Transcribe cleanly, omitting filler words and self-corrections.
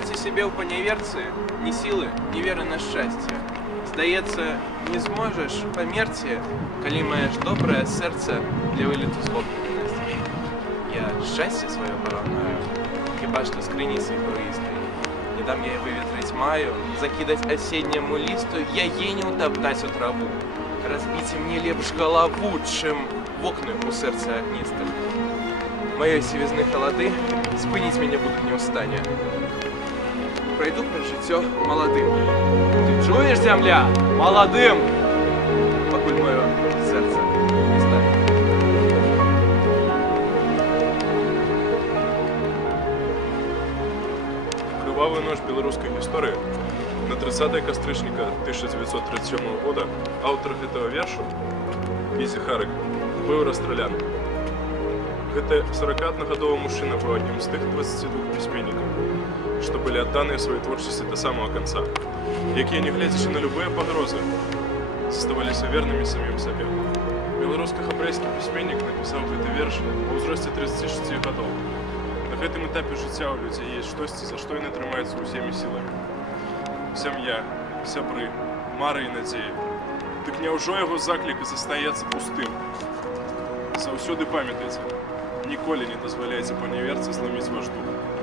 маці сябе ў паняверцы, ні сілы, ні веры на шчасце. Здаецца, не зможаш памерці, калі маеш добрае сэрца для вылету з лопненасці. Я шчасце сваё параўнаю, хіба што з крыніцай турыстай. Не дам я выветрыць маю, закідаць асенняму лісту, яе не ўтаптаць у траву. Разбіце мне лепш галаву, чым вокны ў сэрцы агністых. Маёй сівізны халады спыніць мяне будуць не ў стане. Пройду праз жыццё маладым. Ты чуеш, зямля? Маладым! Пакуль маё сэрца не стане. Крывавую ноч беларускай гісторыі на 30 кастрычніка 1937 года аўтар гэтага вершу Ізі Харык быў расстраляны. Гэты 41-гадовы мужчына быў аднім з тых 22 пісьменнікаў, што былі адданыя сваёй творчасці да самага канца, якія, не гледзячы на любыя пагрозы, заставаліся вернымі самім сабе. Беларуска-хабрэйскі пісьменнік напісаў гэты верш ва ўзросце 36 гадоў. На гэтым этапе жыцця ў людзей ёсць штосьці, за што яны трымаюцца ўсімі сіламі. Сям'я, сябры, мары і надзеі. Дык няўжо яго заклік застаецца пустым? Заўсёды памятайце, ніколі не дазваляйце паняверцы зламіць ваш дух.